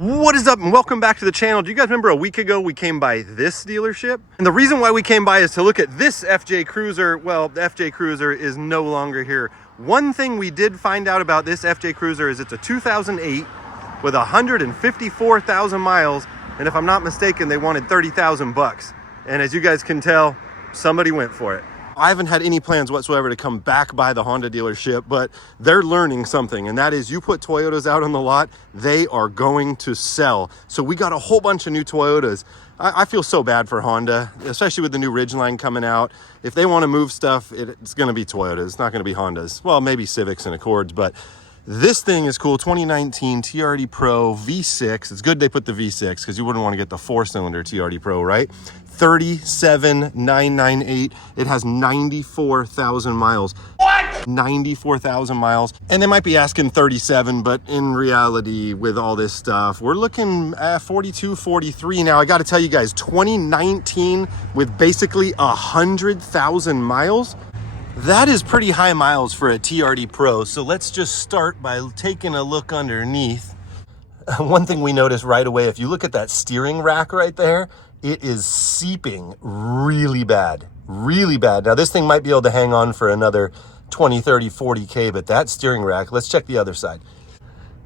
What is up and welcome back to the channel. Do you guys remember a week ago we came by this dealership? And the reason why we came by is to look at this FJ Cruiser. Well, the FJ Cruiser is no longer here. One thing we did find out about this FJ Cruiser is it's a 2008 with 154,000 miles. And if I'm not mistaken, they wanted 30,000 bucks. And as you guys can tell, somebody went for it. I haven't had any plans whatsoever to come back by the Honda dealership, but they're learning something, and that is you put Toyotas out on the lot, they are going to sell. So we got a whole bunch of new Toyotas. I feel so bad for Honda, especially with the new Ridgeline coming out. If they want to move stuff, it's going to be Toyotas. It's not going to be Hondas. Well, maybe Civics and Accords, but this thing is cool. 2019 TRD Pro V6. It's good they put the V6 because you wouldn't want to get the 4-cylinder TRD Pro, right? 37,998. It has 94,000 miles. What? 94,000 miles. And they might be asking 37, but in reality, with all this stuff, we're looking at 42, 43. Now, I got to tell you guys, 2019 with basically 100,000 miles. That is pretty high miles for a TRD Pro. So let's just start by taking a look underneath. One thing we noticed right away, if you look at that steering rack right there, it is seeping really bad, really bad. Now this thing might be able to hang on for another 20, 30, 40K, but that steering rack, let's check the other side.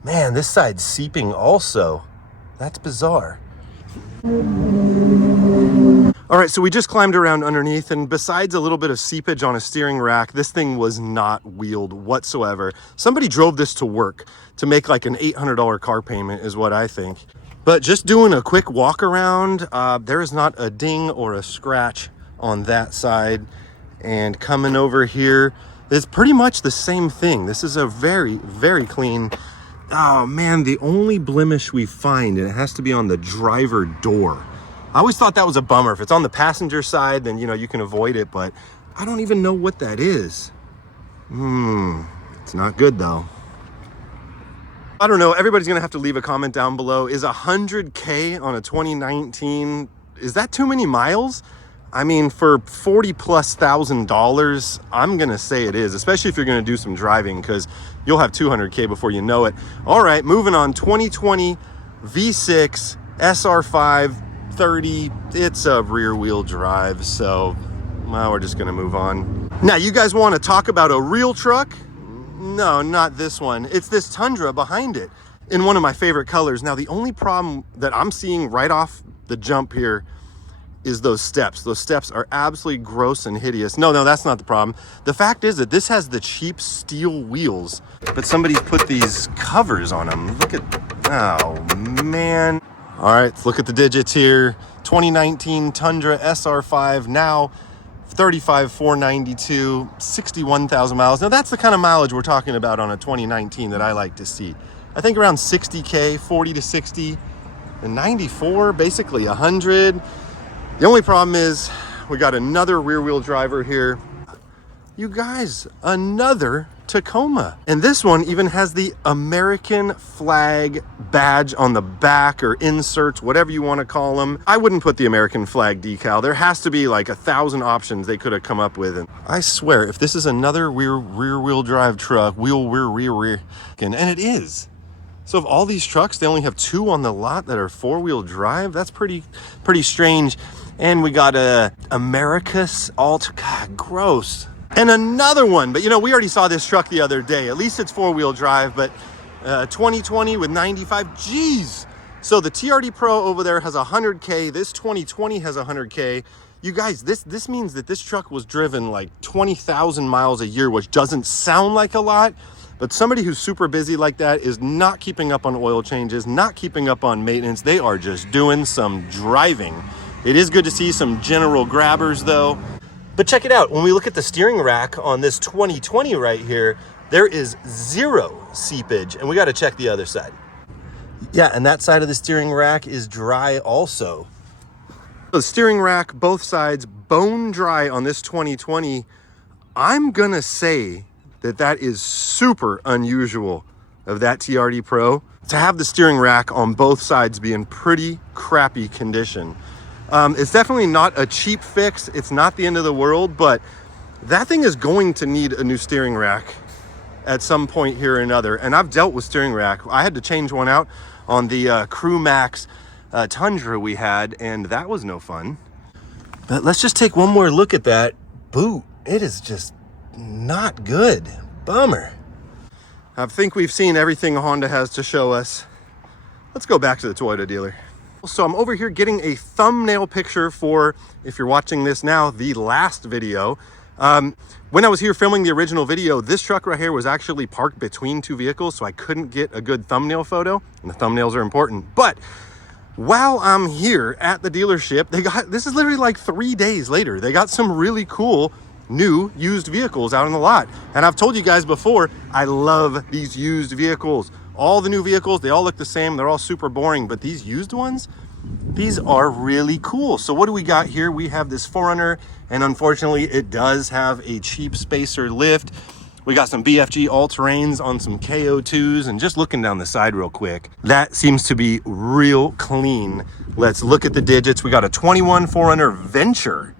Man, this side's seeping also. That's bizarre. All right, so we just climbed around underneath, and besides a little bit of seepage on a steering rack, this thing was not wheeled whatsoever. Somebody drove this to work to make like an $800 car payment is what I think. But just doing a quick walk around, there is not a ding or a scratch on that side. And coming over here is pretty much the same thing. This is a very, very clean. Oh man, the only blemish we find, and it has to be on the driver door. I always thought that was a bummer. If it's on the passenger side, then you can avoid it, but I don't even know what that is. It's not good though. I don't know, everybody's gonna have to leave a comment down below. Is 100K on a 2019, is that too many miles? I mean, for $40,000+, I'm gonna say it is, especially if you're gonna do some driving, because you'll have 200K before you know it. All right, moving on, 2020 V6 SR5 30, it's a rear wheel drive, so well, we're just gonna move on. Now, you guys wanna talk about a real truck? No, not this one. It's this Tundra behind it in one of my favorite colors. Now, the only problem that I'm seeing right off the jump here is those steps. Those steps are absolutely gross and hideous. No, that's not the problem. The fact is that this has the cheap steel wheels, but somebody's put these covers on them. Look at, oh man. All right, let's look at the digits here. 2019 Tundra SR5, now 35,492, 61,000 miles. Now that's the kind of mileage we're talking about on a 2019 that I like to see. I think around 60K, 40 to 60, and 94, basically 100. The only problem is we got another rear wheel driver here. You guys, another Tacoma. And this one even has the American flag badge on the back, or inserts, whatever you want to call them. I wouldn't put the American flag decal. There has to be like 1,000 options they could have come up with. And I swear, if this is another rear wheel drive truck, rear, and it is. So of all these trucks, they only have 2 on the lot that are 4-wheel drive. That's pretty strange. And we got a Americas Alt, God, gross. And another one, but we already saw this truck the other day. At least it's 4-wheel drive, but 2020 with 95, geez. So the TRD Pro over there has 100K. This 2020 has 100K. You guys, this means that this truck was driven like 20,000 miles a year, which doesn't sound like a lot, but somebody who's super busy like that is not keeping up on oil changes, not keeping up on maintenance. They are just doing some driving. It is good to see some general grabbers though. But check it out, when we look at the steering rack on this 2020 right here, there is 0 seepage, and we gotta check the other side. Yeah, and that side of the steering rack is dry also. The steering rack, both sides, bone dry on this 2020. I'm gonna say that is super unusual of that TRD Pro, to have the steering rack on both sides be in pretty crappy condition. It's definitely not a cheap fix. It's not the end of the world, but that thing is going to need a new steering rack at some point here or another. And I've dealt with steering rack. I had to change one out on the Crew Max Tundra we had, and that was no fun. But let's just take one more look at that boot. It is just not good. Bummer. I think we've seen everything Honda has to show us. Let's go back to the Toyota dealer. So I'm over here getting a thumbnail picture for, if you're watching this now, the last video. When I was here filming the original video, this truck right here was actually parked between two vehicles, so I couldn't get a good thumbnail photo, and the thumbnails are important. But while I'm here at the dealership, this is literally like 3 days later, they got some really cool new used vehicles out on the lot. And I've told you guys before, I love these used vehicles. All the new vehicles, they all look the same. They're all super boring, but these used ones, these are really cool. So what do we got here? We have this 4Runner, and unfortunately it does have a cheap spacer lift. We got some BFG all-terrains on some KO2s, and just looking down the side real quick, that seems to be real clean. Let's look at the digits. We got a 21 4Runner Venture.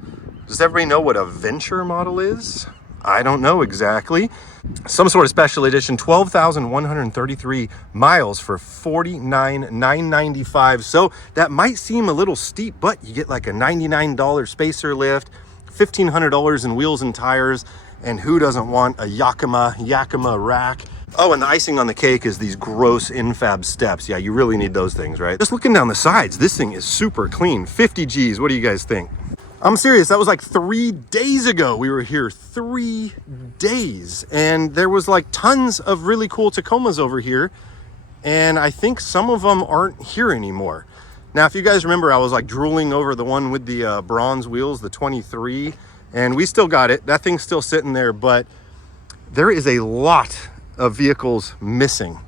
Does everybody know what a Venture model is? I don't know exactly. Some sort of special edition, 12,133 miles for $49,995. So that might seem a little steep, but you get like a $99 spacer lift, $1,500 in wheels and tires, and who doesn't want a Yakima rack? Oh, and the icing on the cake is these gross infab steps. Yeah, you really need those things, right? Just looking down the sides, this thing is super clean. 50 G's, what do you guys think? I'm serious, that was like 3 days ago. We were here 3 days, and there was like tons of really cool Tacomas over here, and I think some of them aren't here anymore. Now, if you guys remember, I was like drooling over the one with the bronze wheels, the 23, and we still got it. That thing's still sitting there, but there is a lot of vehicles missing.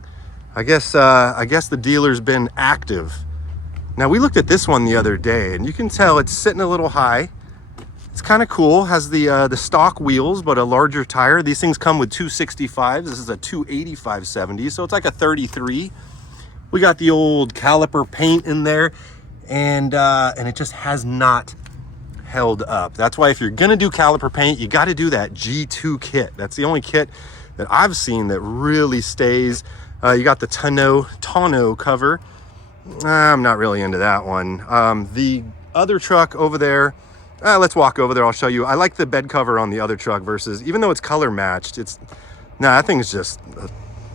I guess the dealer's been active. Now, we looked at this one the other day, and you can tell it's sitting a little high. It's kind of cool. Has the stock wheels, but a larger tire. These things come with 265s. This is a 285/70, so it's like a 33. We got the old caliper paint in there, and it just has not held up. That's why if you're gonna do caliper paint, you got to do that G2 kit. That's the only kit that I've seen that really stays. You got the tonneau cover. I'm not really into that one. The other truck over there, let's walk over there, I'll show you. I like the bed cover on the other truck versus, even though it's color matched, that thing's just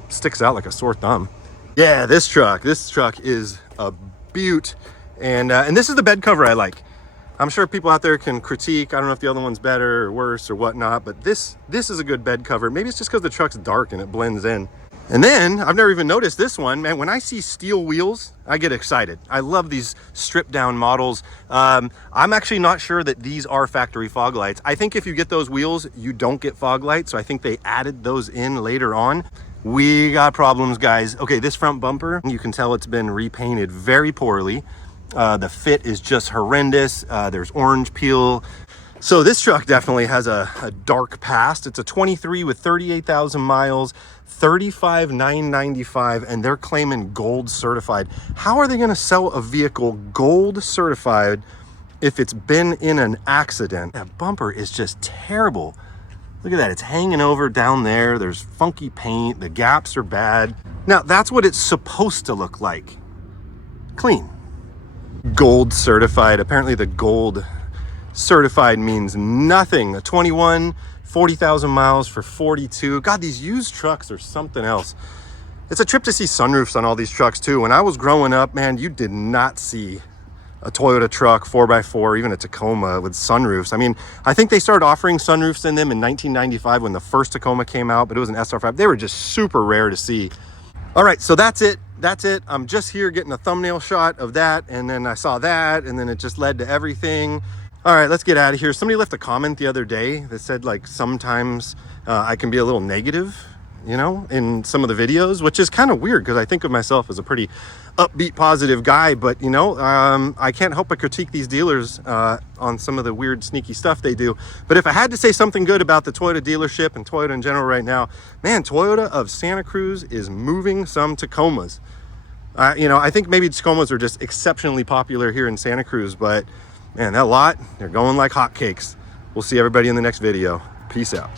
sticks out like a sore thumb. Yeah, this truck is a beaut, and this is the bed cover I like. I'm sure people out there can critique. I don't know if the other one's better or worse or whatnot, but this is a good bed cover. Maybe it's just because the truck's dark and it blends in. And then, I've never even noticed this one, man, when I see steel wheels, I get excited. I love these stripped down models. I'm actually not sure that these are factory fog lights. I think if you get those wheels, you don't get fog lights, so I think they added those in later on. We got problems, guys. Okay, this front bumper, you can tell it's been repainted very poorly. The fit is just horrendous. There's orange peel. So this truck definitely has a dark past. It's a 23 with 38,000 miles, $35,995, and they're claiming gold certified. How are they gonna sell a vehicle gold certified if it's been in an accident? That bumper is just terrible. Look at that, it's hanging over down there. There's funky paint, the gaps are bad. Now, that's what it's supposed to look like. Clean. Gold certified, apparently the gold certified means nothing. A 21, 40,000 miles for 42. God, these used trucks are something else. It's a trip to see sunroofs on all these trucks too. When I was growing up, man, you did not see a Toyota truck 4x4, even a Tacoma with sunroofs. I mean, I think they started offering sunroofs in them in 1995 when the first Tacoma came out, but it was an SR5. They were just super rare to see. All right, so that's it. I'm just here getting a thumbnail shot of that, and then I saw that, and then it just led to everything. All right, let's get out of here. Somebody left a comment the other day that said, like, sometimes I can be a little negative, you know, in some of the videos, which is kind of weird because I think of myself as a pretty upbeat, positive guy. But, you know, I can't help but critique these dealers on some of the weird, sneaky stuff they do. But if I had to say something good about the Toyota dealership and Toyota in general right now, man, Toyota of Santa Cruz is moving some Tacomas. You know, I think maybe Tacomas are just exceptionally popular here in Santa Cruz, but man, that lot, they're going like hotcakes. We'll see everybody in the next video. Peace out.